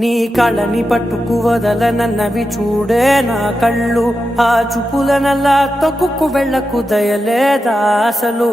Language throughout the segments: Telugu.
నీ కళ్ళని పట్టుకు వదలనన్నవి చూడే నా కళ్ళు, ఆ చూపులనల్లా తొక్కుకు వెళ్ళకు దయలేదా అసలు.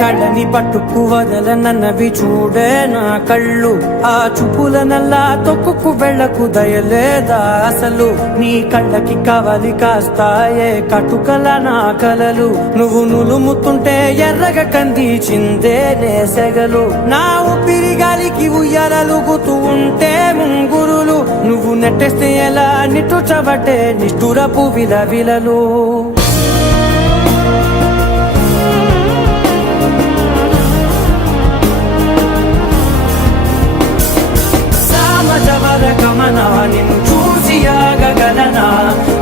కళ్ళని పట్టుకు వదలనన్నవి చూడే నా కళ్ళు, ఆ చూపులనల్లా తొక్కుకు వెళ్ళకు దయలేదా అసలు. నీ కళ్ళకి కవలి కాస్తాయే కటుకల నా కలలు, నువ్వు నులుముతుంటే ఎర్రగ కందిచిందే నేసెగలు. నా ఊపిరి గాలికి ఉయ్యాలలుగుతూ ఉంటే ముంగురులు, నువ్వు నెట్టేస్తే ఎలా నిట్టుచబట్టే నిష్ఠురపు విలవిలలు. గమనా నిన్ను చూసి ఆగగలనా,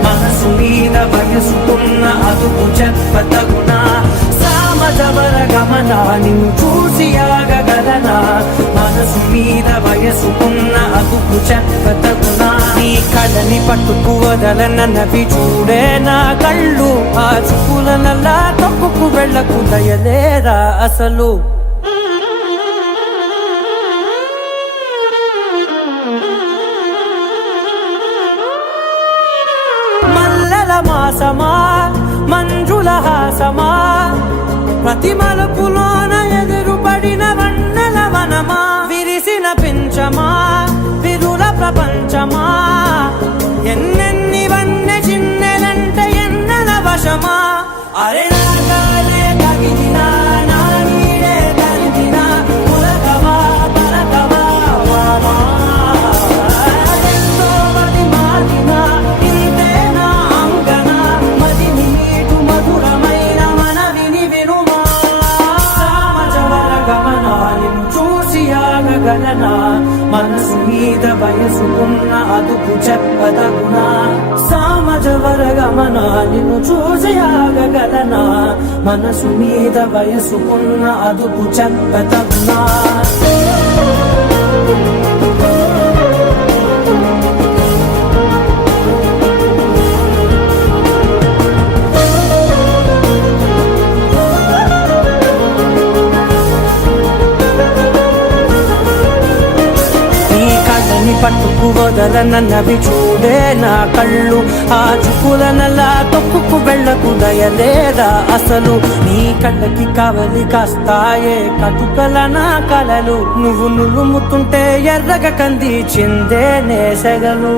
మనసు మీద వయసుకున్న అదుపు చెప్పతగునా. సామజవర గమనా నిన్ను చూసి ఆగగలనా, మనసు మీద వయసుకున్న అదుపు చెప్పతగునా. నీ కళ్ళని పట్టుకు వదలనన్నవి చూడే నా కళ్ళు, ఆ చూపులనల్లా తొక్కుకు వెళ్ళకు దయలేదా అసలు. మాసమా మంజుల హాసమా, ప్రతి మలుపులోన ఎదురుపడిన వన్నెల వనమా, విరిసిన పించమా విరుల ప్రపంచమా, ఎన్నెన్ని వన్నె చిన్నెలంటే ఎన్నెల వశమా. అరే నాగాలే తగిలినా నా నీడే తరిగినా, పులకవా పలకవా వామా, ఎంతో మది మారినా ఇంతేనా అంగన, మదిని నీటు మధురమైన మనవిని వినుమా. సామజవర గమనా నిన్ను చూసి ఆగగలనా, మనసు మీద వయసుకున్న అదుపు చెప్పదగునా. సామజవర గమనా నిన్ను చూసి ఆగగలనా, మనసు మీద వయసుకున్న అదుపు చెప్పదగునా. పట్టుకు వదలనన్నవి చూడే నా కళ్ళు, ఆ చూపులనల్లా తొక్కుకు వెళ్ళకు దయలేదా అసలు. నీ కళ్ళకి కవలి కాస్తాయే కటుకల నా కలలు, నువ్వు నులుముతుంటే ఎర్రగ కందిచిందే నేసెగలు.